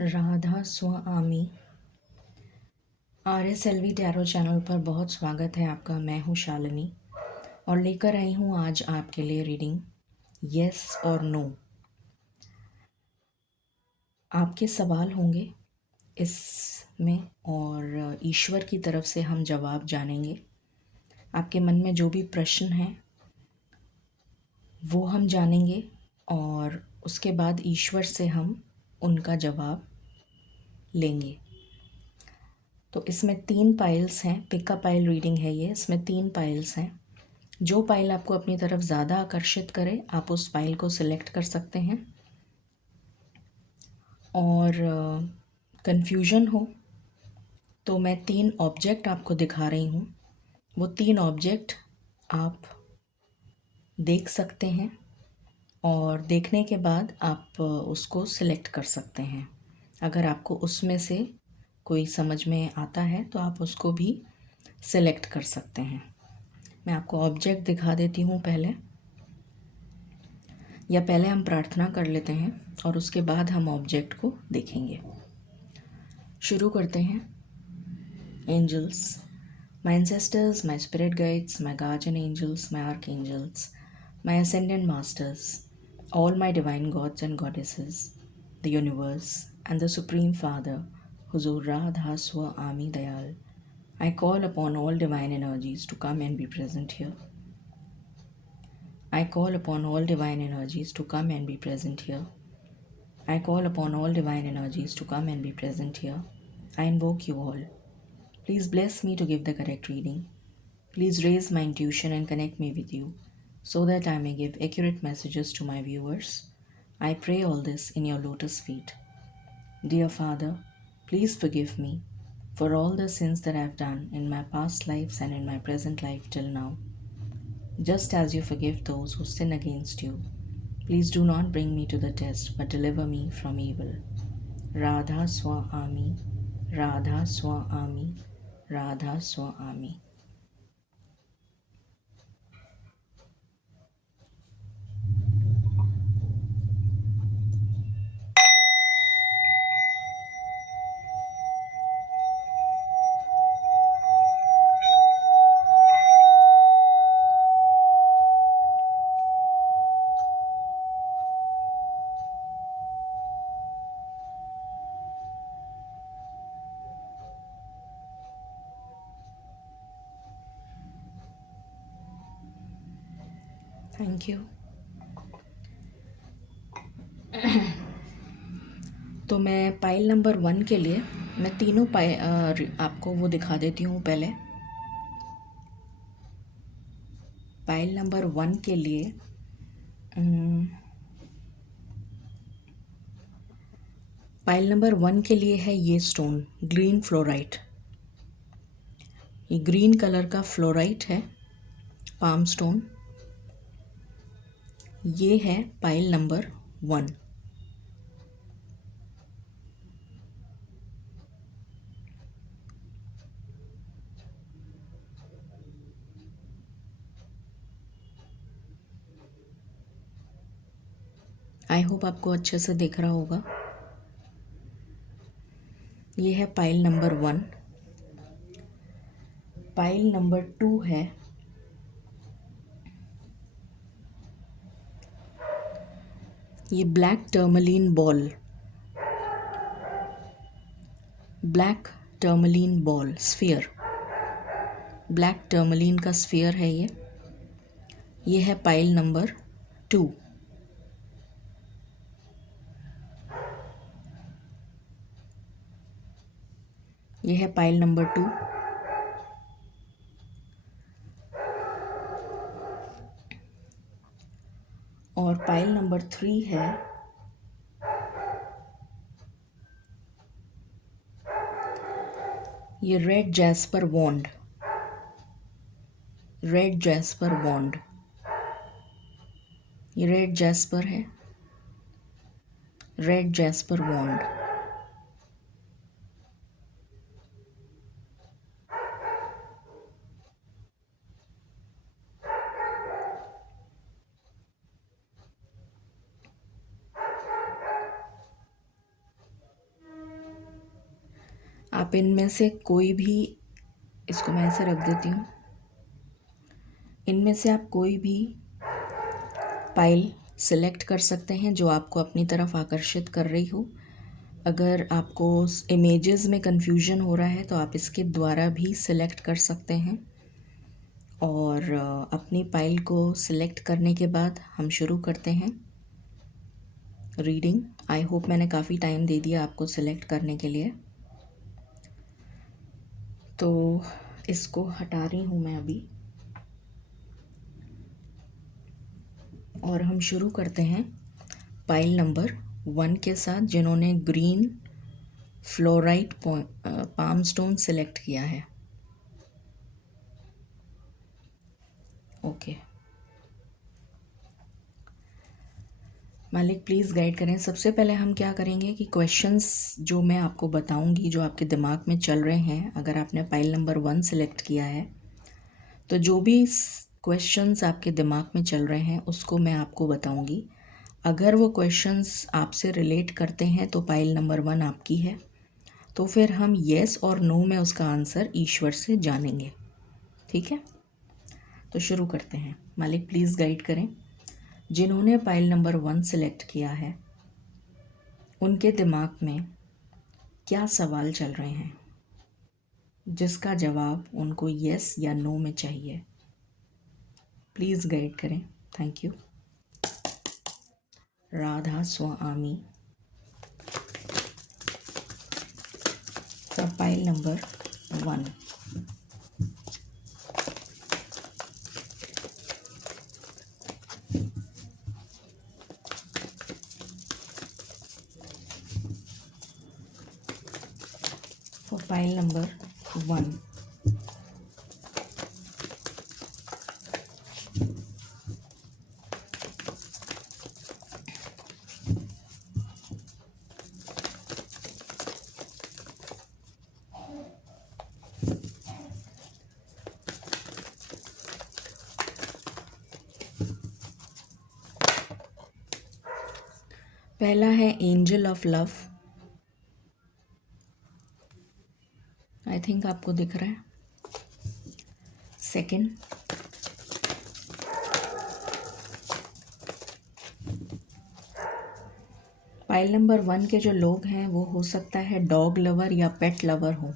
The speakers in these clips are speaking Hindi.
राधा स्वामी RSLV टैरो चैनल पर बहुत स्वागत है आपका। मैं हूँ शालिनी और लेकर आई हूँ आज आपके लिए रीडिंग यस और नो। आपके सवाल होंगे इसमें और ईश्वर की तरफ से हम जवाब जानेंगे। आपके मन में जो भी प्रश्न हैं वो हम जानेंगे और उसके बाद ईश्वर से हम उनका जवाब लेंगे। तो इसमें 3 पाइल्स हैं। पिक अ पाइल रीडिंग है ये। इसमें 3 पाइल्स हैं। जो पाइल आपको अपनी तरफ ज़्यादा आकर्षित करे आप उस पाइल को सिलेक्ट कर सकते हैं। और कंफ्यूजन हो तो मैं 3 ऑब्जेक्ट आपको दिखा रही हूँ। वो 3 ऑब्जेक्ट आप देख सकते हैं और देखने के बाद आप उसको सिलेक्ट कर सकते हैं। अगर आपको उसमें से कोई समझ में आता है तो आप उसको भी सिलेक्ट कर सकते हैं। मैं आपको ऑब्जेक्ट दिखा देती हूँ पहले, या पहले हम प्रार्थना कर लेते हैं और उसके बाद हम ऑब्जेक्ट को देखेंगे। शुरू करते हैं। Angels, my ancestors, my spirit guides, my guardian angels, my archangels, my ascended masters, all my divine gods and goddesses, the universe and the supreme father, Huzur Radha Swami Dayal, I call upon all divine energies to come and be present here. I call upon all divine energies to come and be present here. I call upon all divine energies to come and be present here. I invoke you all. Please bless me to give the correct reading. Please raise my intuition and connect me with you so that I may give accurate messages to my viewers. I pray all this in your lotus feet. Dear Father, please forgive me for all the sins that I have done in my past lives and in my present life till now. Just as you forgive those who sin against you, please do not bring me to the test, but deliver me from evil. Radha Swami, Radha Swami, Radha Swami. Thank you. तो मैं पाइल नंबर 1 के लिए मैं तीनों आपको वो दिखा देती हूँ पहले। पाइल नंबर 1 के लिए है ये स्टोन, ग्रीन फ्लोराइट। ये ग्रीन कलर का फ्लोराइट है, पाम स्टोन। ये है पाइल नंबर 1। आई होप आपको अच्छे से दिख रहा होगा। ये है पाइल नंबर 1। पाइल नंबर 2 है ये black tourmaline ball, black tourmaline ball sphere. Black tourmaline का स्फीयर है ये है पाइल नंबर 2। ये है पाइल नंबर 2। और पाइल नंबर 3 है ये रेड जैस्पर वॉन्ड, रेड जैस्पर वॉन्ड। ये रेड जैस्पर है, रेड जैस्पर वॉन्ड। आप इनमें से कोई भी, इसको मैं ऐसे रख देती हूँ, इनमें से आप कोई भी पाइल सिलेक्ट कर सकते हैं जो आपको अपनी तरफ आकर्षित कर रही हो। अगर आपको इमेजेस में कन्फ्यूजन हो रहा है तो आप इसके द्वारा भी सिलेक्ट कर सकते हैं। और अपनी पाइल को सिलेक्ट करने के बाद हम शुरू करते हैं रीडिंग। आई होप मैंने काफ़ी टाइम दे दिया आपको सिलेक्ट करने के लिए। तो इसको हटा रही हूँ मैं अभी और हम शुरू करते हैं पाइल नंबर 1 के साथ, जिन्होंने green fluorite palm stone select किया है। ओके मालिक प्लीज़ गाइड करें। सबसे पहले हम क्या करेंगे कि क्वेश्चंस जो मैं आपको बताऊंगी, जो आपके दिमाग में चल रहे हैं, अगर आपने पाइल नंबर 1 सेलेक्ट किया है तो जो भी क्वेश्चंस आपके दिमाग में चल रहे हैं उसको मैं आपको बताऊंगी। अगर वो क्वेश्चंस आपसे रिलेट करते हैं तो पाइल नंबर 1 आपकी है। तो फिर हम येस और नो में उसका आंसर ईश्वर से जानेंगे। ठीक है, तो शुरू करते हैं। मालिक प्लीज़ गाइड करें। जिन्होंने पाइल नंबर 1 सेलेक्ट किया है उनके दिमाग में क्या सवाल चल रहे हैं जिसका जवाब उनको येस या नो में चाहिए। प्लीज़ गाइड करें। Thank you. Radha Swami for pile number 1। For pile number 1। पहला है angel of love. I think आपको दिख रहा है। सेकंड, पाइल नंबर 1 के जो लोग हैं वो हो सकता है डॉग लवर या पेट लवर हो।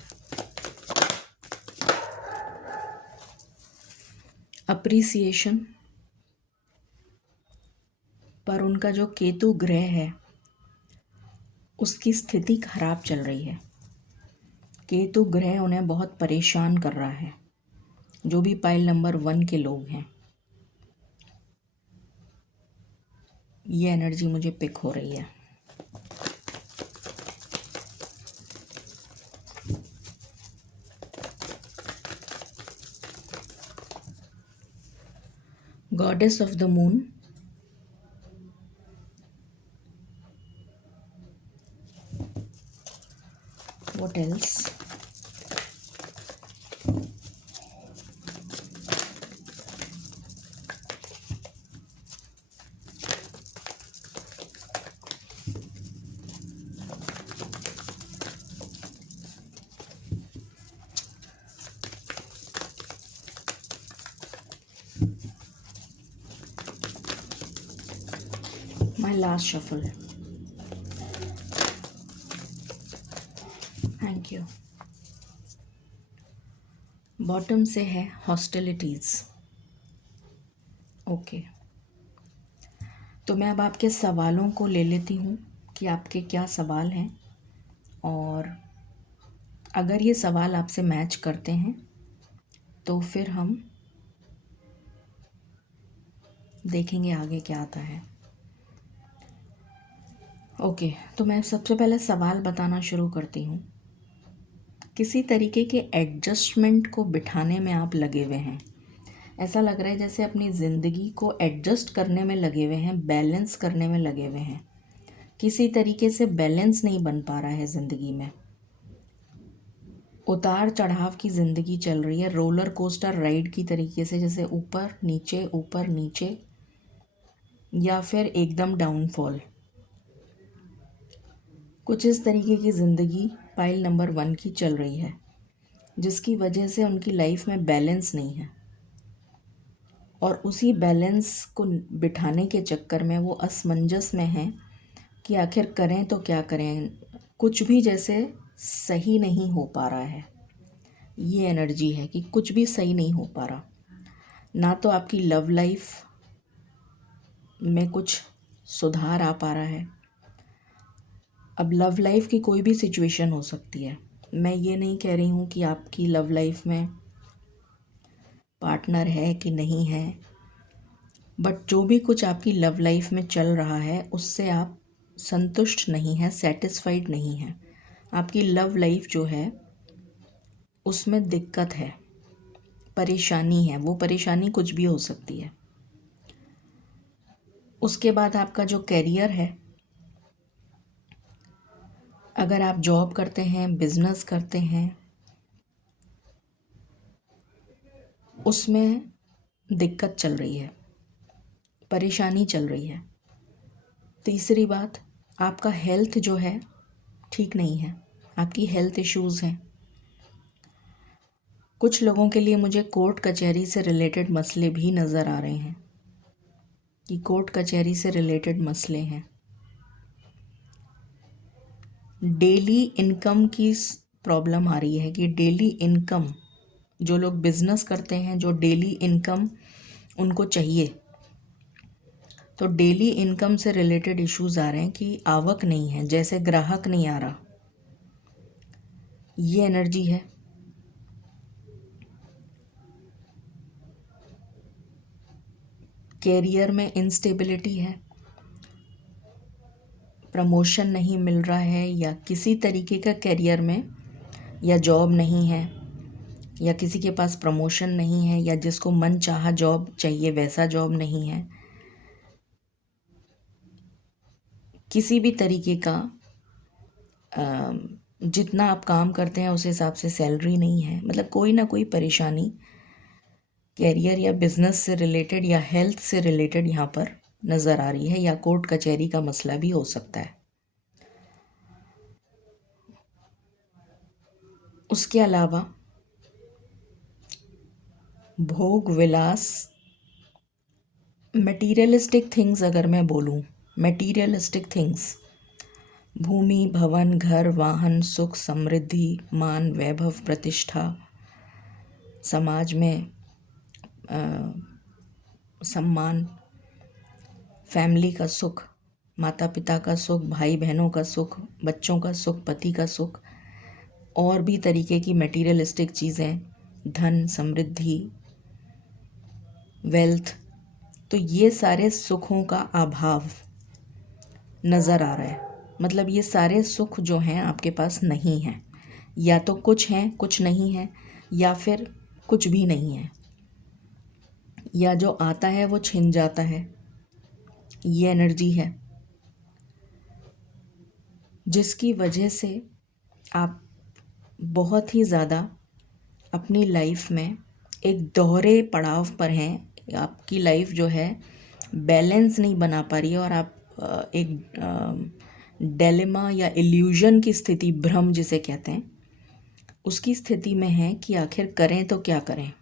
अप्रिसिएशन पर उनका जो केतु ग्रह है उसकी स्थिति खराब चल रही है। केतु ग्रह उन्हें बहुत परेशान कर रहा है। जो भी पाइल नंबर 1 के लोग हैं, ये एनर्जी मुझे पिक हो रही है। Goddess of the moon, what else? My last shuffle. Thank you. Bottom से है हॉस्टिलिटीज़। ओके, तो मैं अब आपके सवालों को ले लेती हूँ कि आपके क्या सवाल हैं, और अगर ये सवाल आपसे मैच करते हैं तो फिर हम देखेंगे आगे क्या आता है। ओके, तो मैं सबसे पहले सवाल बताना शुरू करती हूँ। किसी तरीके के एडजस्टमेंट को बिठाने में आप लगे हुए हैं। ऐसा लग रहा है जैसे अपनी ज़िंदगी को एडजस्ट करने में लगे हुए हैं, बैलेंस करने में लगे हुए हैं। किसी तरीके से बैलेंस नहीं बन पा रहा है ज़िंदगी में। उतार चढ़ाव की ज़िंदगी चल रही है, रोलर कोस्टर राइड की तरीके से, जैसे ऊपर नीचे या फिर एकदम डाउनफॉल। कुछ इस तरीके की ज़िंदगी पाइल नंबर 1 की चल रही है, जिसकी वजह से उनकी लाइफ में बैलेंस नहीं है, और उसी बैलेंस को बिठाने के चक्कर में वो असमंजस में हैं कि आखिर करें तो क्या करें। कुछ भी जैसे सही नहीं हो पा रहा है। ये एनर्जी है कि कुछ भी सही नहीं हो पा रहा। ना तो आपकी लव लाइफ में कुछ सुधार आ पा रहा है। अब लव लाइफ की कोई भी सिचुएशन हो सकती है। मैं ये नहीं कह रही हूँ कि आपकी लव लाइफ में पार्टनर है कि नहीं है, बट जो भी कुछ आपकी लव लाइफ में चल रहा है उससे आप संतुष्ट नहीं हैं, सेटिस्फाइड नहीं हैं। आपकी लव लाइफ जो है उसमें दिक्कत है, परेशानी है। वो परेशानी कुछ भी हो सकती है। उसके बाद आपका जो करियर है, अगर आप जॉब करते हैं, बिजनेस करते हैं, उसमें दिक्कत चल रही है, परेशानी चल रही है। तीसरी बात, आपका हेल्थ जो है ठीक नहीं है, आपकी हेल्थ इश्यूज़ हैं। कुछ लोगों के लिए मुझे कोर्ट कचहरी से रिलेटेड मसले भी नज़र आ रहे हैं कि कोर्ट कचहरी से रिलेटेड मसले हैं। डेली इनकम की प्रॉब्लम आ रही है कि डेली इनकम, जो लोग बिजनेस करते हैं, जो डेली इनकम उनको चाहिए, तो डेली इनकम से रिलेटेड इश्यूज आ रहे हैं कि आवक नहीं है, जैसे ग्राहक नहीं आ रहा। ये एनर्जी है। कैरियर में इंस्टेबिलिटी है, प्रमोशन नहीं मिल रहा है, या किसी तरीके का कैरियर में या जॉब नहीं है, या किसी के पास प्रमोशन नहीं है, या जिसको मन चाहा जॉब चाहिए वैसा जॉब नहीं है। किसी भी तरीके का जितना आप काम करते हैं उस हिसाब से सैलरी नहीं है। मतलब कोई ना कोई परेशानी कैरियर या बिजनेस से रिलेटेड या हेल्थ से रिलेटेड यहाँ पर नज़र आ रही है, या कोर्ट कचहरी का मसला भी हो सकता है। उसके अलावा भोग विलास, मटीरियलिस्टिक थिंग्स, अगर मैं बोलूँ मटीरियलिस्टिक थिंग्स, भूमि, भवन, घर, वाहन, सुख, समृद्धि, मान, वैभव, प्रतिष्ठा, समाज में सम्मान, फैमिली का सुख, माता पिता का सुख, भाई बहनों का सुख, बच्चों का सुख, पति का सुख, और भी तरीके की मटेरियलिस्टिक चीज़ें, धन, समृद्धि, वेल्थ, तो ये सारे सुखों का अभाव नज़र आ रहा है। मतलब ये सारे सुख जो हैं आपके पास नहीं हैं, या तो कुछ हैं कुछ नहीं है, या फिर कुछ भी नहीं है, या जो आता है वो छिन जाता है। ये एनर्जी है, जिसकी वजह से आप बहुत ही ज़्यादा अपनी लाइफ में एक दोहरे पड़ाव पर हैं। आपकी लाइफ जो है बैलेंस नहीं बना पा रही है, और आप एक डिलेमा या इल्यूजन की स्थिति, भ्रम जिसे कहते हैं, उसकी स्थिति में है कि आखिर करें तो क्या करें,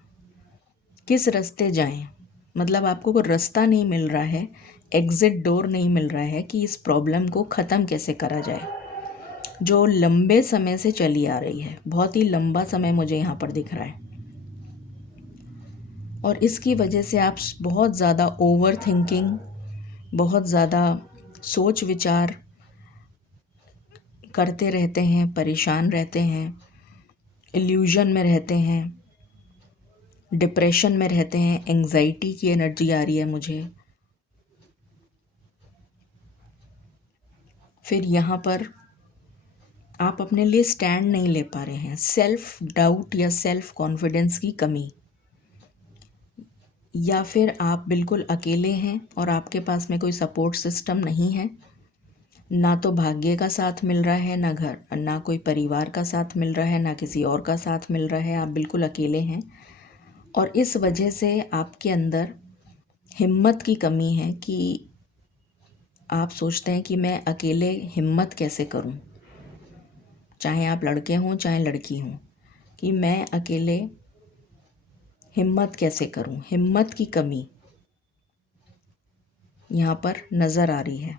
किस रास्ते जाएं। मतलब आपको कोई रास्ता नहीं मिल रहा है, एग्ज़िट डोर नहीं मिल रहा है कि इस प्रॉब्लम को ख़त्म कैसे करा जाए, जो लंबे समय से चली आ रही है। बहुत ही लंबा समय मुझे यहाँ पर दिख रहा है, और इसकी वजह से आप बहुत ज़्यादा ओवर थिंकिंग, बहुत ज़्यादा सोच विचार करते रहते हैं, परेशान रहते हैं, इल्यूजन में रहते हैं, डिप्रेशन में रहते हैं। एंजाइटी की एनर्जी आ रही है मुझे। फिर यहाँ पर आप अपने लिए स्टैंड नहीं ले पा रहे हैं, सेल्फ डाउट या सेल्फ कॉन्फिडेंस की कमी, या फिर आप बिल्कुल अकेले हैं और आपके पास में कोई सपोर्ट सिस्टम नहीं है। ना तो भाग्य का साथ मिल रहा है, ना घर, ना कोई परिवार का साथ मिल रहा है, ना किसी और का साथ मिल रहा है। आप बिल्कुल अकेले हैं, और इस वजह से आपके अंदर हिम्मत की कमी है कि आप सोचते हैं कि मैं अकेले हिम्मत कैसे करूं। चाहे आप लड़के हों चाहे लड़की हों, कि मैं अकेले हिम्मत कैसे करूं। हिम्मत की कमी यहाँ पर नज़र आ रही है।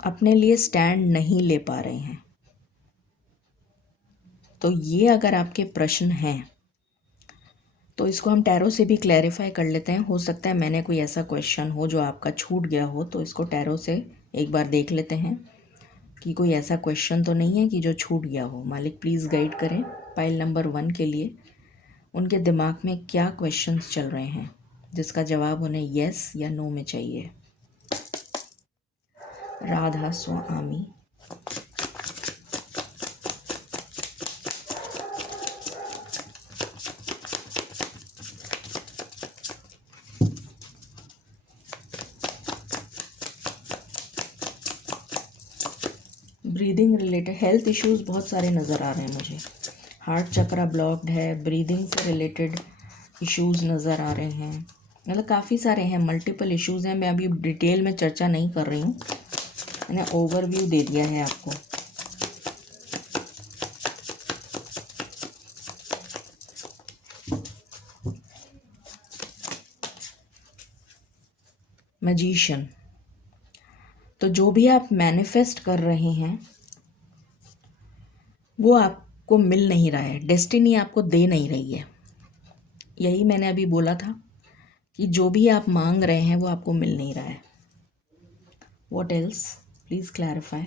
अपने लिए स्टैंड नहीं ले पा रहे हैं। तो ये अगर आपके प्रश्न हैं तो इसको हम टैरो से भी क्लैरिफाई कर लेते हैं। हो सकता है मैंने कोई ऐसा क्वेश्चन हो जो आपका छूट गया हो, तो इसको टैरो से एक बार देख लेते हैं कि कोई ऐसा क्वेश्चन तो नहीं है कि जो छूट गया हो। मालिक प्लीज़ गाइड करें पाइल नंबर 1 के लिए उनके दिमाग में क्या क्वेश्चंस चल रहे हैं जिसका जवाब उन्हें यस या नो में चाहिए। राधा स्वामी। ब्रीदिंग रिलेटेड हेल्थ इश्यूज बहुत सारे नज़र आ रहे हैं मुझे। हार्ट चक्रा ब्लॉक्ड है, ब्रीदिंग से रिलेटेड इश्यूज नज़र आ रहे हैं। मतलब काफ़ी सारे हैं, मल्टीपल इश्यूज हैं। मैं अभी डिटेल में चर्चा नहीं कर रही हूँ, मैंने ओवरव्यू दे दिया है आपको। मैजिशियन। तो जो भी आप मैनिफेस्ट कर रहे हैं वो आपको मिल नहीं रहा है, डेस्टिनी आपको दे नहीं रही है। यही मैंने अभी बोला था कि जो भी आप मांग रहे हैं वो आपको मिल नहीं रहा है। What else, please clarify.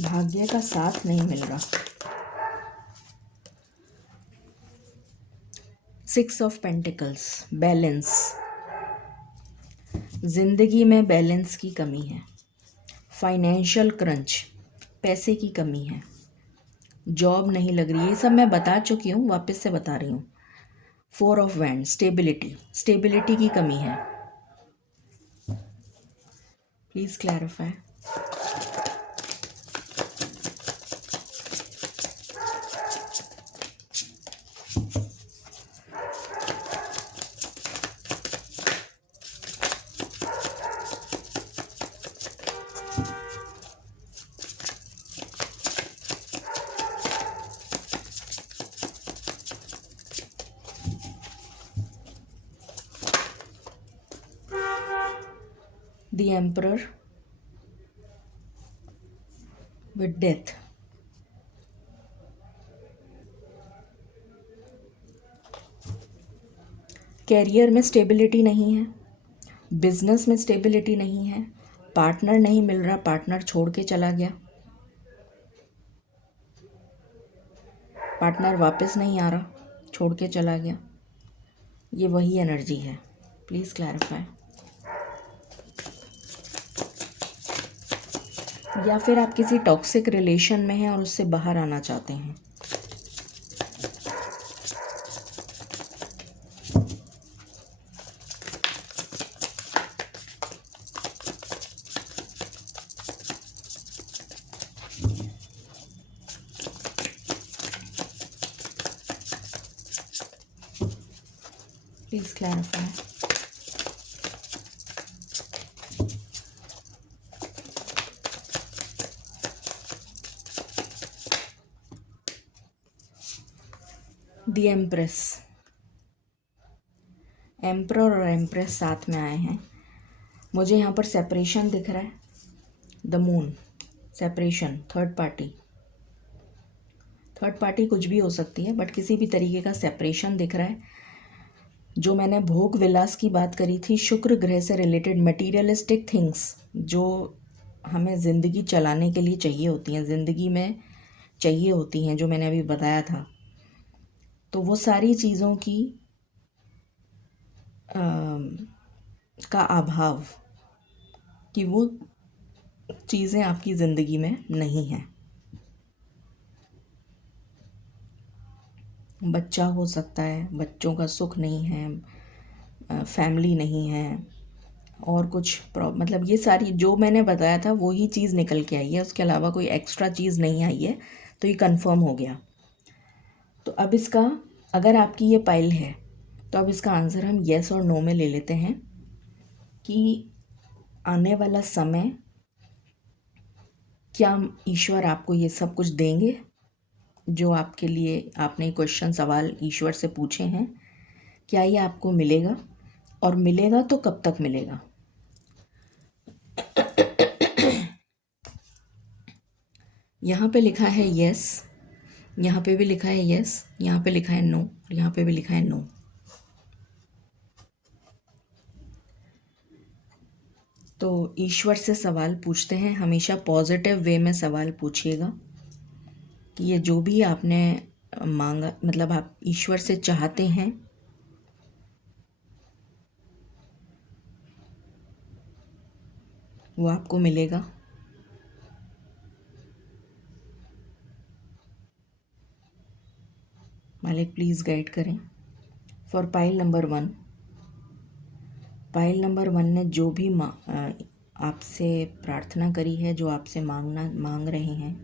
भाग्य का साथ नहीं मिल रहा। 6 ऑफ पेंटिकल्स, बैलेंस। जिंदगी में बैलेंस की कमी है। फाइनेंशियल क्रंच, पैसे की कमी है। जॉब नहीं लग रही है, ये सब मैं बता चुकी हूँ, वापस से बता रही हूँ। 4 ऑफ वैंड, स्टेबिलिटी, स्टेबिलिटी की कमी है। Please clarify. The Emperor with death. Career में स्टेबिलिटी नहीं है, बिजनेस में स्टेबिलिटी नहीं है, पार्टनर नहीं मिल रहा, पार्टनर छोड़ के चला गया, पार्टनर वापस नहीं आ रहा, छोड़ के चला गया। ये वही एनर्जी है। Please clarify. या फिर आप किसी टॉक्सिक रिलेशन में हैं और उससे बाहर आना चाहते हैं। Please clarify. The empress. Emperor और एम्प्रेस साथ में आए हैं। मुझे यहाँ पर सेपरेशन दिख रहा है। The moon, separation, third party. Third party कुछ भी हो सकती है, बट किसी भी तरीके का सेपरेशन दिख रहा है। जो मैंने भोग विलास की बात करी थी, शुक्र ग्रह से रिलेटेड मटीरियलिस्टिक थिंग्स जो हमें ज़िंदगी चलाने के लिए चाहिए होती हैं, ज़िंदगी में चाहिए होती हैं, जो मैंने अभी बताया था, तो वो सारी चीज़ों की का अभाव, कि वो चीज़ें आपकी ज़िंदगी में नहीं हैं। बच्चा हो सकता है, बच्चों का सुख नहीं है, फैमिली नहीं है, और कुछ मतलब ये सारी जो मैंने बताया था वही चीज़ निकल के आई है, उसके अलावा कोई एक्स्ट्रा चीज़ नहीं आई है। तो ये कंफर्म हो गया। तो अब इसका, अगर आपकी ये पाइल है तो अब इसका आंसर हम येस और नो में ले लेते हैं कि आने वाला समय क्या ईश्वर आपको ये सब कुछ देंगे जो आपके लिए आपने क्वेश्चन सवाल ईश्वर से पूछे हैं, क्या ये आपको मिलेगा, और मिलेगा तो कब तक मिलेगा। यहाँ पे लिखा है यस, यहाँ पे भी लिखा है यस, यहाँ पे लिखा है नो, और यहाँ पे भी लिखा है नो। तो ईश्वर से सवाल पूछते हैं, हमेशा पॉजिटिव वे में सवाल पूछिएगा कि ये जो भी आपने मांगा, मतलब आप ईश्वर से चाहते हैं, वो आपको मिलेगा। मालिक प्लीज़ गाइड करें। For pile number 1, pile number 1 ने जो भी आपसे प्रार्थना करी है, जो आपसे मांग रहे हैं,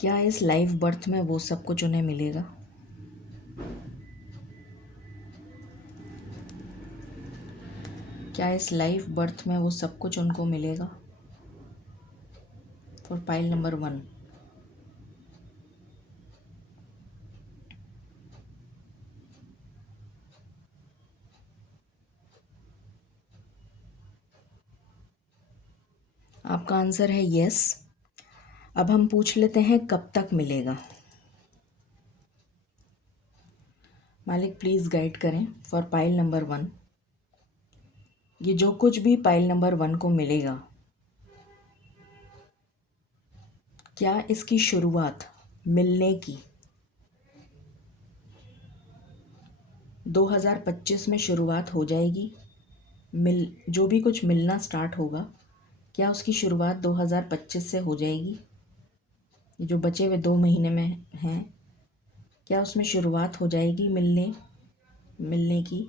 क्या इस लाइफ बर्थ में वो सब कुछ उन्हें मिलेगा। क्या इस लाइफ बर्थ में वो सब कुछ उनको मिलेगा। फॉर पाइल नंबर 1, आपका आंसर है यस। अब हम पूछ लेते हैं कब तक मिलेगा। मालिक प्लीज़ गाइड करें। फॉर पाइल नंबर 1, ये जो कुछ भी पाइल नंबर 1 को मिलेगा, क्या इसकी शुरुआत मिलने की 2025 में शुरुआत हो जाएगी। जो भी कुछ मिलना स्टार्ट होगा, क्या उसकी शुरुआत 2025 से हो जाएगी। ये जो बचे हुए 2 महीने में हैं, क्या उसमें शुरुआत हो जाएगी मिलने की।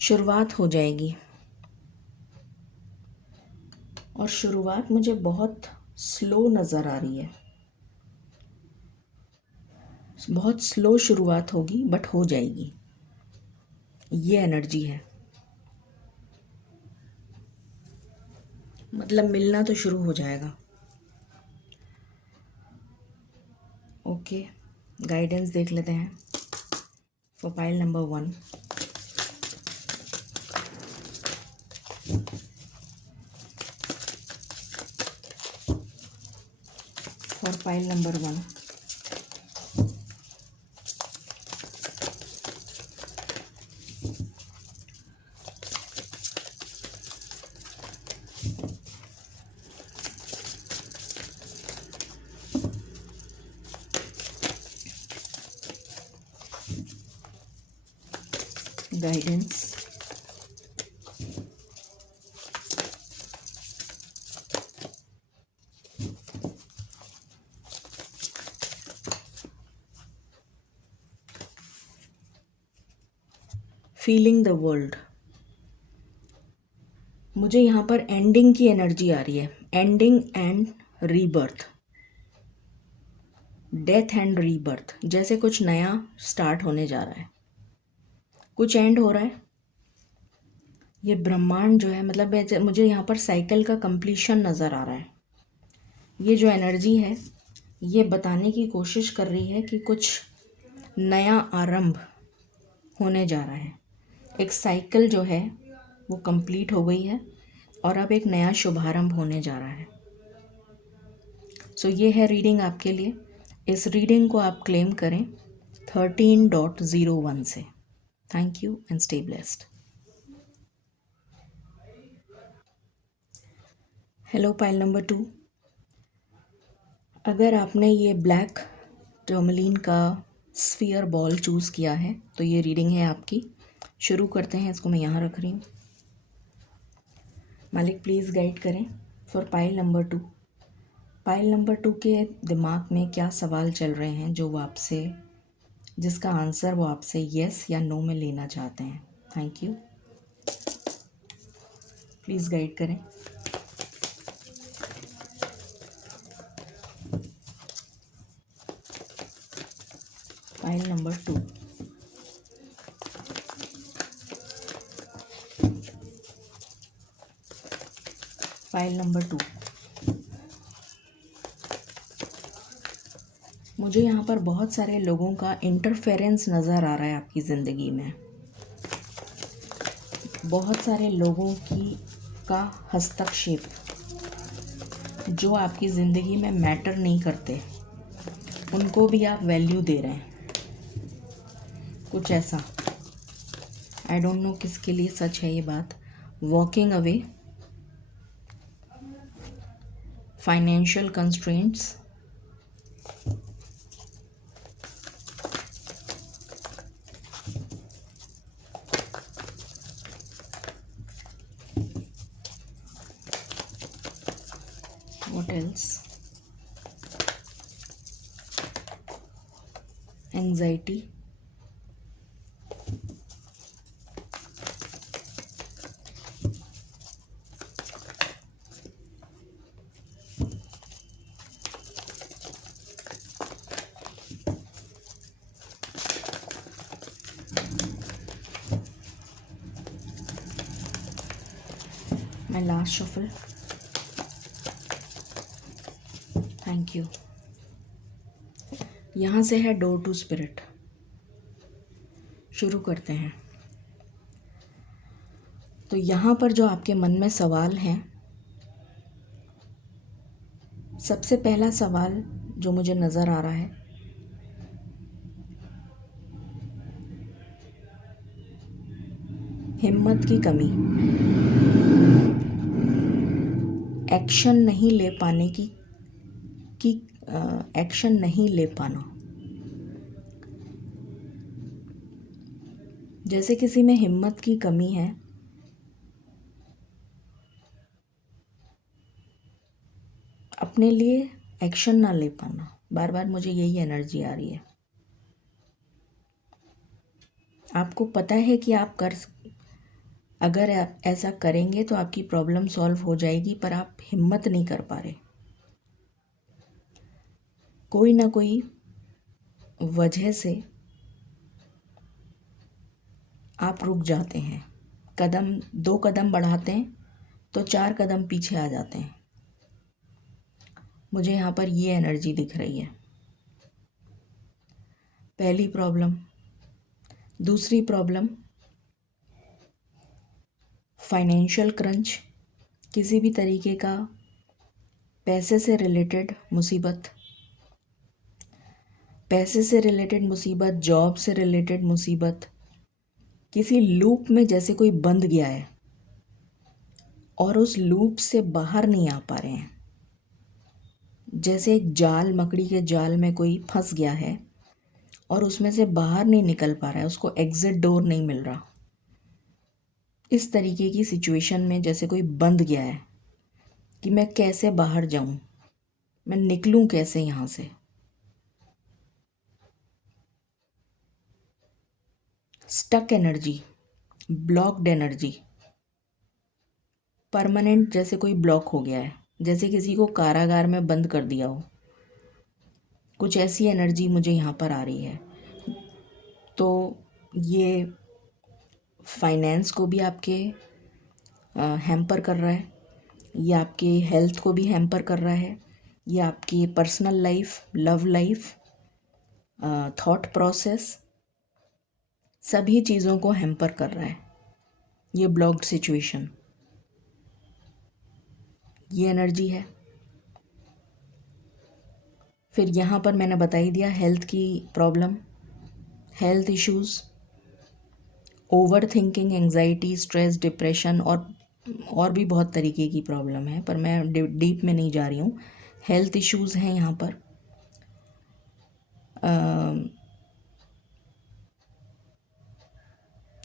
शुरुआत हो जाएगी, और शुरुआत मुझे बहुत स्लो नज़र आ रही है। बहुत स्लो शुरुआत होगी, बट हो जाएगी, ये एनर्जी है। मतलब मिलना तो शुरू हो जाएगा। ओके, गाइडेंस देख लेते हैं for pile number 1। For pile number 1, guidance. Feeling the world. मुझे यहाँ पर एंडिंग की एनर्जी आ रही है, ending and rebirth, death and rebirth, जैसे कुछ नया स्टार्ट होने जा रहा है, कुछ एंड हो रहा है। ये ब्रह्मांड जो है, मतलब मुझे यहाँ पर साइकिल का कंप्लीशन नज़र आ रहा है। ये जो एनर्जी है, ये बताने की कोशिश कर रही है कि कुछ नया आरंभ होने जा रहा है। एक साइकिल जो है वो कंप्लीट हो गई है, और अब एक नया शुभारंभ होने जा रहा है। सो ये है रीडिंग आपके लिए। इस रीडिंग को आप क्लेम करें 13.01 से। Thank you and stay blessed. Hello pile number 2। अगर आपने ये ब्लैक टर्मलिन का स्फीयर बॉल चूज़ किया है तो ये रीडिंग है आपकी। शुरू करते हैं। इसको मैं यहाँ रख रही हूँ। मालिक प्लीज़ गाइड करें for pile number 2। Pile number 2 के दिमाग में क्या सवाल चल रहे हैं जो वो आपसे, जिसका आंसर वो आपसे येस या नो में लेना चाहते हैं। Thank you. प्लीज़ गाइड करें। Pile number 2। Pile number 2। मुझे यहाँ पर बहुत सारे लोगों का इंटरफेरेंस नज़र आ रहा है आपकी ज़िंदगी में। बहुत सारे लोगों का हस्तक्षेप जो आपकी ज़िंदगी में मैटर नहीं करते, उनको भी आप वैल्यू दे रहे हैं। कुछ ऐसा, आई डोंट नो किसके लिए सच है ये बात। Walking away, financial constraints, what else, anxiety, my last shuffle. Thank you. यहाँ से है डोर टू स्पिरिट। शुरू करते हैं। तो यहाँ पर जो आपके मन में सवाल हैं, सबसे पहला सवाल जो मुझे नज़र आ रहा है, हिम्मत की कमी, एक्शन नहीं ले पाने की एक्शन नहीं ले पाना। जैसे किसी में हिम्मत की कमी है, अपने लिए एक्शन ना ले पाना। बार बार मुझे यही एनर्जी आ रही है। आपको पता है कि अगर आप ऐसा करेंगे तो आपकी प्रॉब्लम सॉल्व हो जाएगी, पर आप हिम्मत नहीं कर पा रहे। कोई ना कोई वजह से आप रुक जाते हैं। 2 कदम बढ़ाते हैं तो 4 कदम पीछे आ जाते हैं। मुझे यहाँ पर ये एनर्जी दिख रही है। पहली प्रॉब्लम। दूसरी प्रॉब्लम, फाइनेंशियल क्रंच, किसी भी तरीके का पैसे से रिलेटेड मुसीबत, पैसे से रिलेटेड मुसीबत, जॉब से रिलेटेड मुसीबत, किसी लूप में जैसे कोई बंध गया है और उस लूप से बाहर नहीं आ पा रहे हैं। जैसे एक जाल, मकड़ी के जाल में कोई फंस गया है और उसमें से बाहर नहीं निकल पा रहा है, उसको एग्जिट डोर नहीं मिल रहा। इस तरीके की सिचुएशन में जैसे कोई बंध गया है कि मैं कैसे बाहर जाऊं, मैं निकलूं कैसे यहाँ से। Stuck energy, blocked energy, permanent जैसे कोई ब्लॉक हो गया है, जैसे किसी को कारागार में बंद कर दिया हो। कुछ ऐसी एनर्जी मुझे यहाँ पर आ रही है। तो ये फाइनेंस को भी आपके हैम्पर कर रहा है, ये आपकी हेल्थ को भी हैम्पर कर रहा है, ये आपकी personal life, love life, thought process, सभी चीज़ों को हैम्पर कर रहा है ये ब्लॉक्ड सिचुएशन। ये एनर्जी है। फिर यहाँ पर मैंने बता ही दिया हेल्थ की problem, health issues, over thinking, anxiety, stress, depression और भी बहुत तरीके की प्रॉब्लम है, पर मैं डीप में नहीं जा रही हूँ। हेल्थ इश्यूज़ हैं यहाँ पर।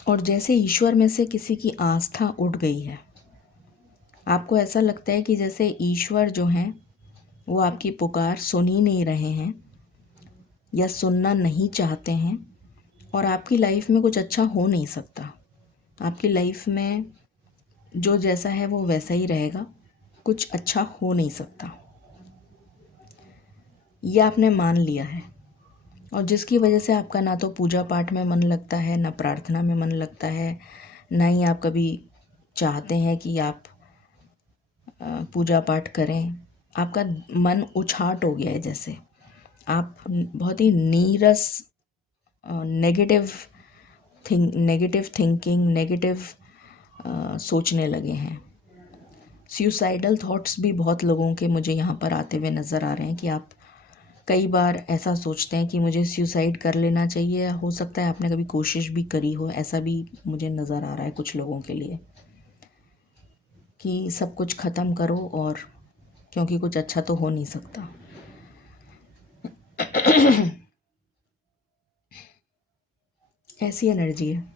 और जैसे ईश्वर में से किसी की आस्था उठ गई है, आपको ऐसा लगता है कि जैसे ईश्वर जो हैं वो आपकी पुकार सुन ही नहीं रहे हैं या सुनना नहीं चाहते हैं, और आपकी लाइफ में कुछ अच्छा हो नहीं सकता। आपकी लाइफ में जो जैसा है वो वैसा ही रहेगा, कुछ अच्छा हो नहीं सकता, ये आपने मान लिया है। और जिसकी वजह से आपका ना तो पूजा पाठ में मन लगता है, ना प्रार्थना में मन लगता है, ना ही आप कभी चाहते हैं कि आप पूजा पाठ करें। आपका मन उछाट हो गया है, जैसे आप बहुत ही नीरस, नेगेटिव थिंकिंग, नेगेटिव सोचने लगे हैं। सुसाइडल थॉट्स भी बहुत लोगों के मुझे यहाँ पर आते हुए नज़र आ रहे हैं कि आप कई बार ऐसा सोचते हैं कि मुझे सुसाइड कर लेना चाहिए। हो सकता है आपने कभी कोशिश भी करी हो, ऐसा भी मुझे नज़र आ रहा है कुछ लोगों के लिए कि सब कुछ ख़त्म करो, और क्योंकि कुछ अच्छा तो हो नहीं सकता। ऐसी एनर्जी है।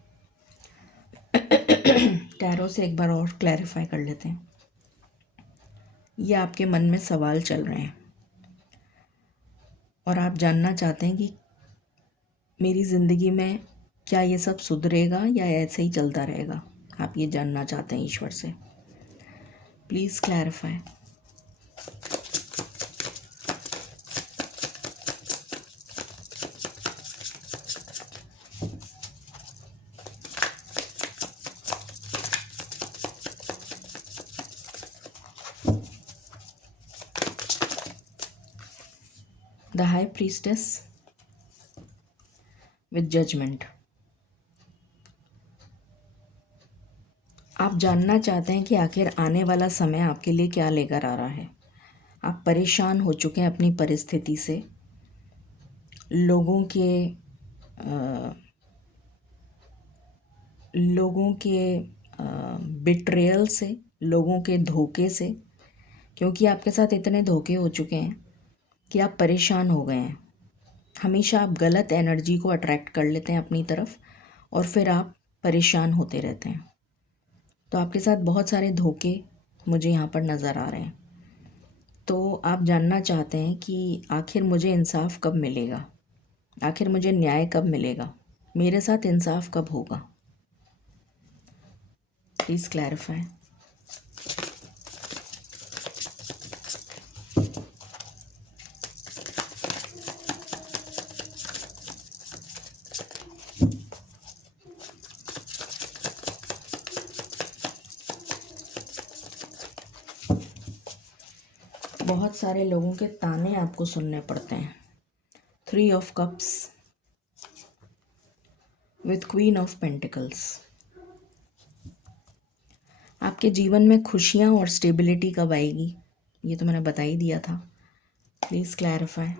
टैरो से एक बार और क्लैरिफाई कर लेते हैं। ये आपके मन में सवाल चल रहे हैं और आप जानना चाहते हैं कि मेरी ज़िंदगी में क्या ये सब सुधरेगा या ऐसे ही चलता रहेगा। आप ये जानना चाहते हैं ईश्वर से। Please clarify. The High Priestess with judgement. आप जानना चाहते हैं कि आखिर आने वाला समय आपके लिए क्या लेकर आ रहा है। आप परेशान हो चुके हैं अपनी परिस्थिति से, लोगों के बिट्रेयल से, लोगों के धोखे से, क्योंकि आपके साथ इतने धोखे हो चुके हैं कि आप परेशान हो गए हैं। हमेशा आप गलत एनर्जी को अट्रैक्ट कर लेते हैं अपनी तरफ और फिर आप परेशान होते रहते हैं। तो आपके साथ बहुत सारे धोखे मुझे यहाँ पर नज़र आ रहे हैं। तो आप जानना चाहते हैं कि आखिर मुझे इंसाफ कब मिलेगा, आखिर मुझे न्याय कब मिलेगा, मेरे साथ इंसाफ कब होगा। Please clarify. बहुत सारे लोगों के ताने आपको सुनने पड़ते हैं। 3 of cups with queen of pentacles. आपके जीवन में खुशियाँ और स्टेबिलिटी कब आएगी, ये तो मैंने बता ही दिया था। Please clarify.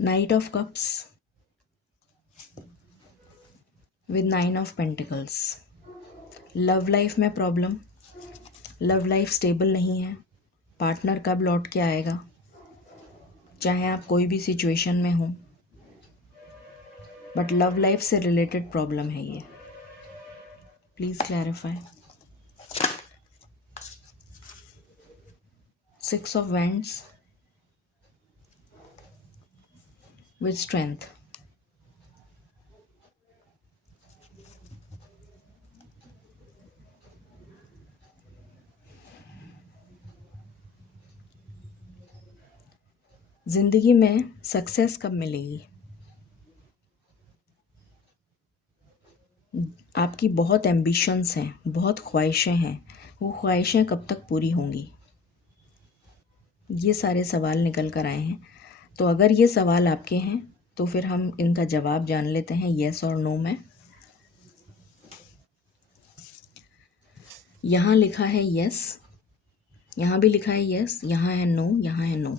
Night of cups with 9 of pentacles. Love life में प्रॉब्लम, लव लाइफ स्टेबल नहीं है। पार्टनर कब लौट के आएगा, चाहे आप कोई भी सिचुएशन में हो, बट लव लाइफ से रिलेटेड प्रॉब्लम है ये। Please clarify. 6 of wands with strength. ज़िंदगी में सक्सेस कब मिलेगी, आपकी बहुत एम्बिशंस हैं, बहुत ख्वाहिशें हैं, वो ख्वाहिशें कब तक पूरी होंगी? ये सारे सवाल निकल कर आए हैं। तो अगर ये सवाल आपके हैं तो फिर हम इनका जवाब जान लेते हैं येस और नो में। यहाँ लिखा है येस, यहाँ भी लिखा है येस, यहाँ है नो, यहाँ है नो।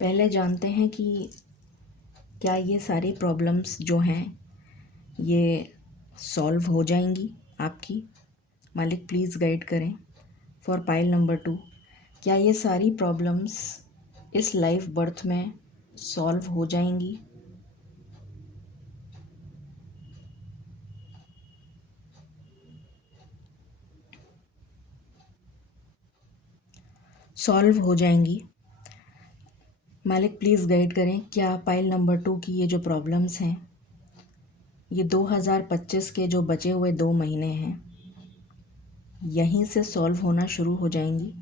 पहले जानते हैं कि क्या ये सारी प्रॉब्लम्स जो हैं ये सॉल्व हो जाएंगी आपकी। मालिक प्लीज़ गाइड करें फॉर पाइल नंबर 2। क्या ये सारी प्रॉब्लम्स इस लाइफ बर्थ में सॉल्व हो जाएंगी? सॉल्व हो जाएंगी। मालिक प्लीज़ गाइड करें, क्या पाइल नंबर 2 की ये जो प्रॉब्लम्स हैं ये 2025 के जो बचे हुए 2 महीने हैं यहीं से सॉल्व होना शुरू हो जाएंगी?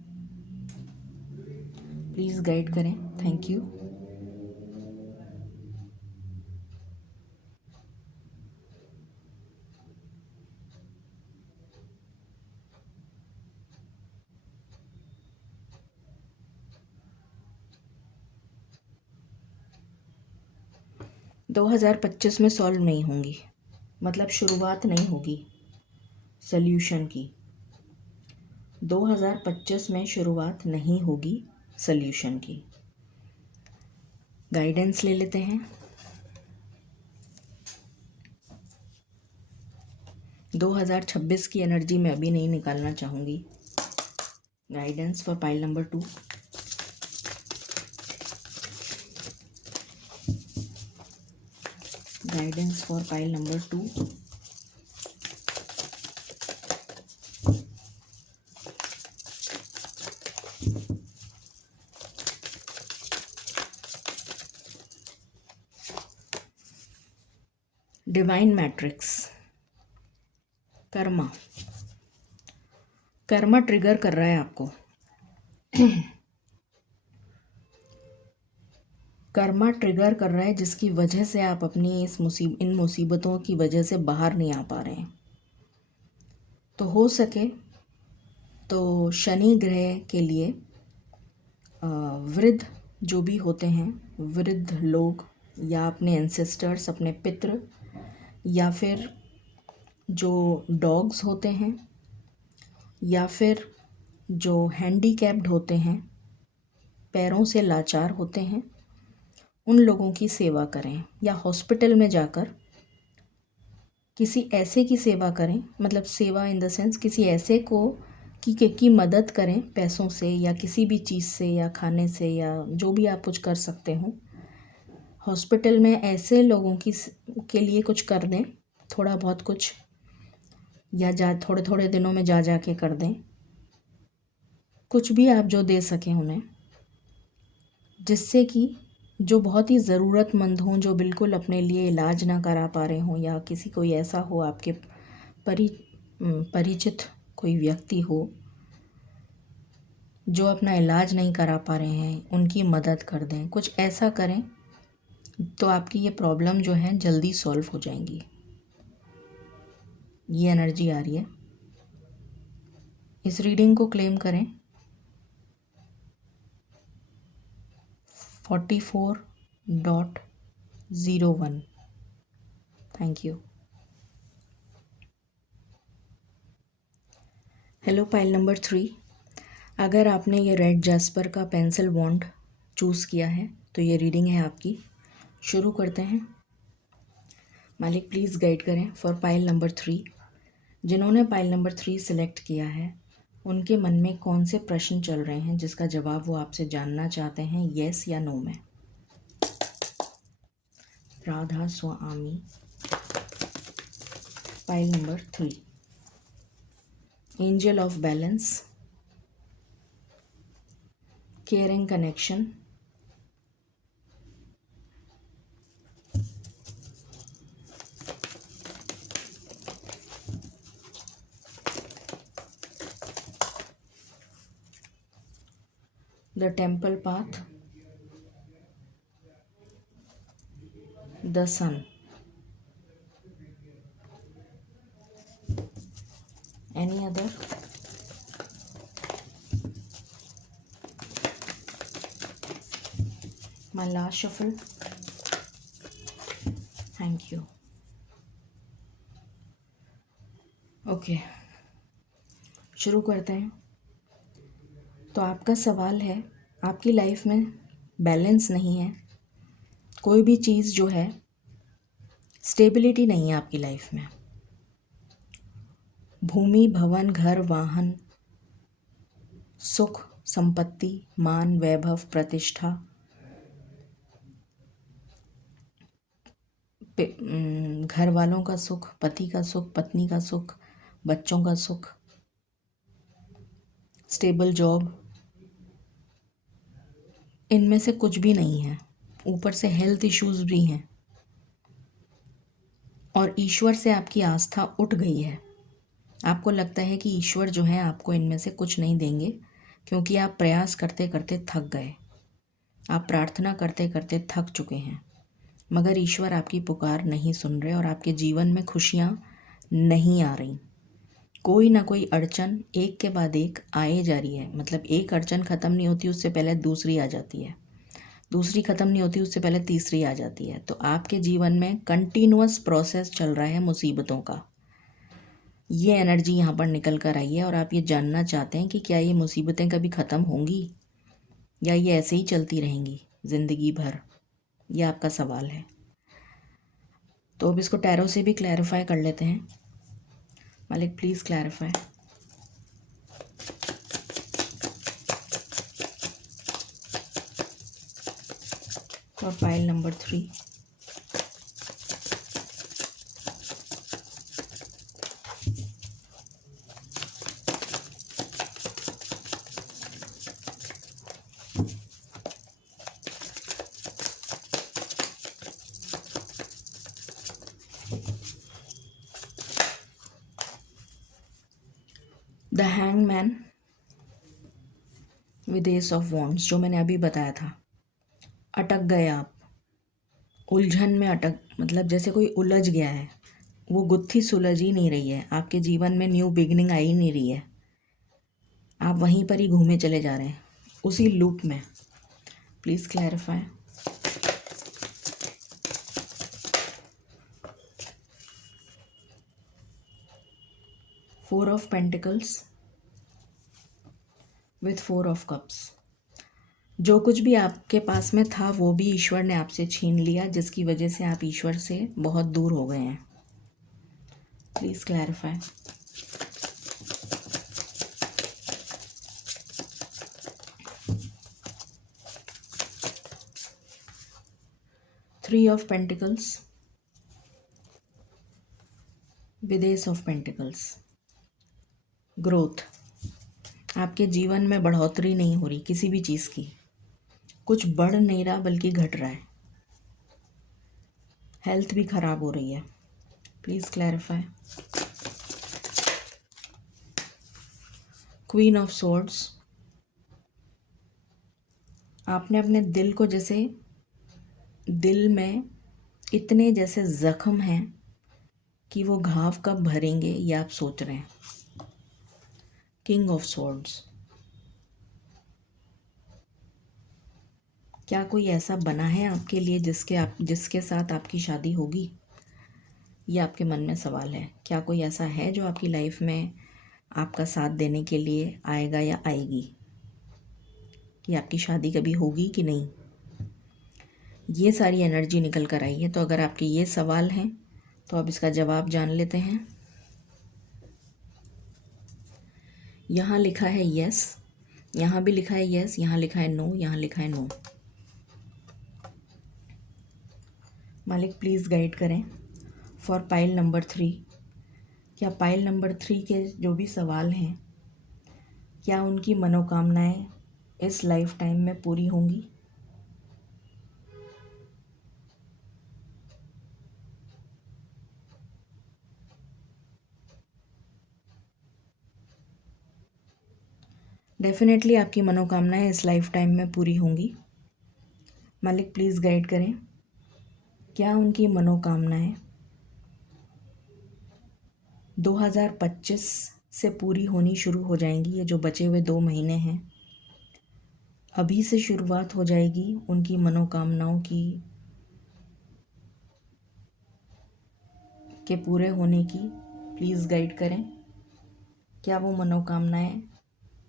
प्लीज़ गाइड करें, थैंक यू। दो हज़ार पच्चीस में सॉल्व नहीं होंगी, मतलब शुरुआत नहीं होगी सल्यूशन की। 2025 में शुरुआत नहीं होगी सल्यूशन की। गाइडेंस ले लेते हैं। 2026 की एनर्जी मैं अभी नहीं निकालना चाहूँगी। Guidance for pile number 2। Guidance for pile number 2। Divine matrix. Karma. Karma trigger कर रहा है आपको। कर्मा ट्रिगर कर रहा है जिसकी वजह से आप अपनी इन मुसीबतों की वजह से बाहर नहीं आ पा रहे हैं। तो हो सके तो शनि ग्रह के लिए वृद्ध जो भी होते हैं, वृद्ध लोग या अपने एंसेस्टर्स, अपने पितृ, या फिर जो डॉग्स होते हैं, या फिर जो हैंडीकैप्ड होते हैं, पैरों से लाचार होते हैं, उन लोगों की सेवा करें या हॉस्पिटल में जाकर किसी ऐसे की सेवा करें। मतलब सेवा इन द सेंस किसी ऐसे को की मदद करें पैसों से या किसी भी चीज़ से या खाने से या जो भी आप कुछ कर सकते हो। हॉस्पिटल में ऐसे लोगों की के लिए कुछ कर दें, थोड़ा बहुत कुछ, या थोड़े थोड़े दिनों में जा के कर दें कुछ भी आप जो दे सकें उन्हें, जिससे कि जो बहुत ही ज़रूरतमंद हों, जो बिल्कुल अपने लिए इलाज ना करा पा रहे हों, या किसी कोई ऐसा हो आपके परिचित कोई व्यक्ति हो जो अपना इलाज नहीं करा पा रहे हैं, उनकी मदद कर दें। कुछ ऐसा करें तो आपकी ये प्रॉब्लम जो है जल्दी सॉल्व हो जाएंगी। ये एनर्जी आ रही है। इस रीडिंग को क्लेम करें 44.01। Thank you. Hello pile number 3। अगर आपने ये रेड जैस्पर का पेंसिल वॉन्ड चूज़ किया है तो ये रीडिंग है आपकी। शुरू करते हैं। मालिक प्लीज़ गाइड करें फॉर पाइल नंबर 3। जिन्होंने पाइल नंबर 3 सिलेक्ट किया है उनके मन में कौन से प्रश्न चल रहे हैं जिसका जवाब वो आपसे जानना चाहते हैं, येस या नो में। Radha Swami. Pile number 3, angel of balance, caring connection, the temple path, the sun. Any other? My last shuffle. Thank you. Okay, शुरू करते हैं। तो आपका सवाल है, आपकी लाइफ में बैलेंस नहीं है, कोई भी चीज़ जो है स्टेबिलिटी नहीं है आपकी लाइफ में। भूमि, भवन, घर, वाहन, सुख, संपत्ति, मान, वैभव, प्रतिष्ठा, घर वालों का सुख, पति का सुख, पत्नी का सुख, बच्चों का सुख, स्टेबल जॉब, इनमें से कुछ भी नहीं है। ऊपर से हेल्थ इश्यूज भी हैं और ईश्वर से आपकी आस्था उठ गई है। आपको लगता है कि ईश्वर जो है आपको इनमें से कुछ नहीं देंगे, क्योंकि आप प्रयास करते करते थक गए, आप प्रार्थना करते करते थक चुके हैं, मगर ईश्वर आपकी पुकार नहीं सुन रहे और आपके जीवन में खुशियाँ नहीं आ रही। कोई ना कोई अड़चन एक के बाद एक आए जा रही है। मतलब एक अड़चन ख़त्म नहीं होती उससे पहले दूसरी आ जाती है, दूसरी ख़त्म नहीं होती उससे पहले तीसरी आ जाती है। तो आपके जीवन में कंटिन्यूअस प्रोसेस चल रहा है मुसीबतों का। ये एनर्जी यहाँ पर निकल कर आई है और आप ये जानना चाहते हैं कि क्या ये मुसीबतें कभी ख़त्म होंगी या ये ऐसे ही चलती रहेंगी ज़िंदगी भर। ये आपका सवाल है। तो अब इसको टैरो से भी क्लैरिफाई कर लेते हैं। मालिक प्लीज़ क्लैरिफाई। और pile number 3। The hangman with S of wands, जो मैंने अभी बताया था। अटक गए आप, उलझन में अटक, मतलब जैसे कोई उलझ गया है, वो गुत्थी सुलझ ही नहीं रही है, आपके जीवन में न्यू बिगनिंग आ ही नहीं रही है, आप वहीं पर ही घूमे चले जा रहे हैं उसी लूप में। Please clarify. Four of pentacles with four of cups. जो कुछ भी आपके पास में था वो भी ईश्वर ने आपसे छीन लिया, जिसकी वजह से आप ईश्वर से बहुत दूर हो गए हैं। Please clarify. Three of pentacles with S of pentacles. Growth, आपके जीवन में बढ़ोतरी नहीं हो रही किसी भी चीज़ की, कुछ बढ़ नहीं रहा बल्कि घट रहा है। हेल्थ भी ख़राब हो रही है। Please clarify. Queen of swords, आपने अपने दिल को जैसे, दिल में इतने जैसे ज़ख्म हैं कि वो घाव कब भरेंगे ये आप सोच रहे हैं। किंग ऑफ सोर्ड्स, क्या कोई ऐसा बना है आपके लिए जिसके साथ आपकी शादी होगी? ये आपके मन में सवाल है। क्या कोई ऐसा है जो आपकी लाइफ में आपका साथ देने के लिए आएगा या आएगी? कि आपकी शादी कभी होगी कि नहीं? ये सारी एनर्जी निकल कर आई है। तो अगर आपके ये सवाल हैं तो अब इसका जवाब जान लेते हैं। यहाँ लिखा है यस, यहाँ भी लिखा है यस, यहाँ लिखा है नो, यहाँ लिखा है नो। मालिक प्लीज़ गाइड करें फॉर पाइल नंबर 3। क्या पाइल नंबर 3 के जो भी सवाल हैं, क्या उनकी मनोकामनाएं इस लाइफ टाइम में पूरी होंगी? डेफिनेटली आपकी मनोकामनाएं इस लाइफ टाइम में पूरी होंगी। मालिक प्लीज़ गाइड करें। क्या उनकी मनोकामनाएं 2025 से पूरी होनी शुरू हो जाएंगी? ये जो बचे हुए 2 महीने हैं, अभी से शुरुआत हो जाएगी उनकी मनोकामनाओं की के पूरे होने की। प्लीज़ गाइड करें, क्या वो मनोकामनाएं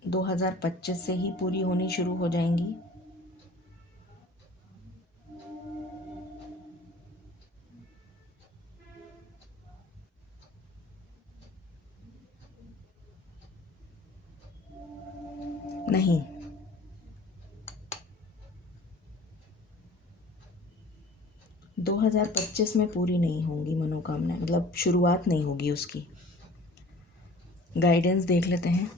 2025 से ही पूरी होनी शुरू हो जाएंगी? नहीं, 2025 में पूरी नहीं होंगी मनोकामनाएं, मतलब शुरुआत नहीं होगी उसकी। गाइडेंस देख लेते हैं।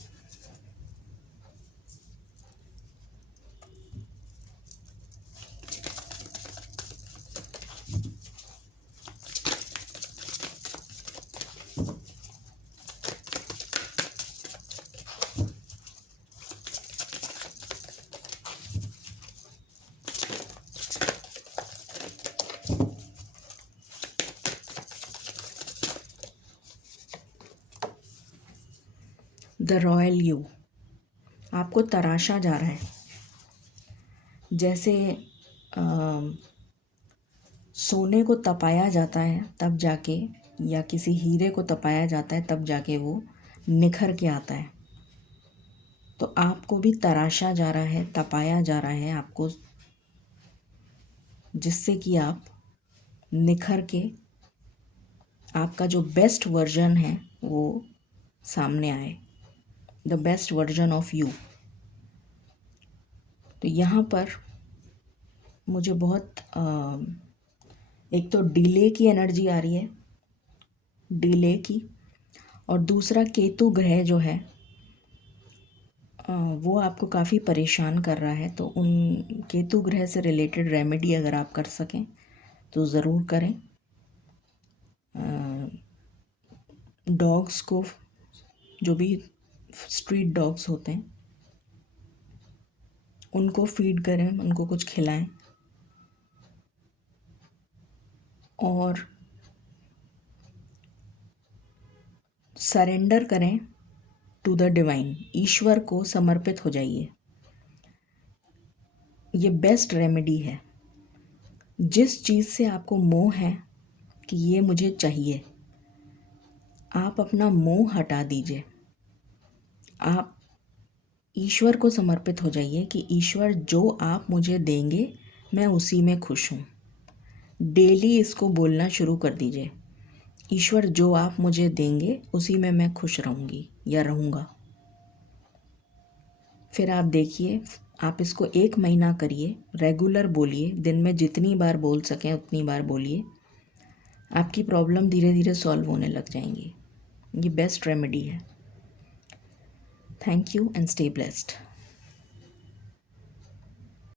द रॉयल यू, आपको तराशा जा रहा है। जैसे सोने को तपाया जाता है तब जाके, या किसी हीरे को तपाया जाता है तब जाके वो निखर के आता है, तो आपको भी तराशा जा रहा है, तपाया जा रहा है आपको, जिससे कि आप निखर के आपका जो बेस्ट वर्जन है वो सामने आए, the best version of you. तो यहाँ पर मुझे बहुत एक तो डिले की एनर्जी आ रही है, डिले की, और दूसरा केतु ग्रह जो है वो आपको काफ़ी परेशान कर रहा है। तो उन केतु ग्रह से रिलेटेड रेमेडी अगर आप कर सकें तो ज़रूर करें। डॉग्स को, जो भी स्ट्रीट डॉग्स होते हैं, उनको फीड करें, उनको कुछ खिलाएं, और सरेंडर करें टू द डिवाइन, ईश्वर को समर्पित हो जाइए। ये बेस्ट रेमेडी है। जिस चीज़ से आपको मोह है कि ये मुझे चाहिए, आप अपना मोह हटा दीजिए। आप ईश्वर को समर्पित हो जाइए कि ईश्वर जो आप मुझे देंगे मैं उसी में खुश हूँ। डेली इसको बोलना शुरू कर दीजिए, ईश्वर जो आप मुझे देंगे उसी में मैं खुश रहूँगी या रहूँगा। फिर आप देखिए, आप इसको 1 महीना करिए, रेगुलर बोलिए, दिन में जितनी बार बोल सकें उतनी बार बोलिए, आपकी प्रॉब्लम धीरे धीरे सॉल्व होने लग जाएंगी। ये बेस्ट रेमेडी है। Thank you and stay blessed.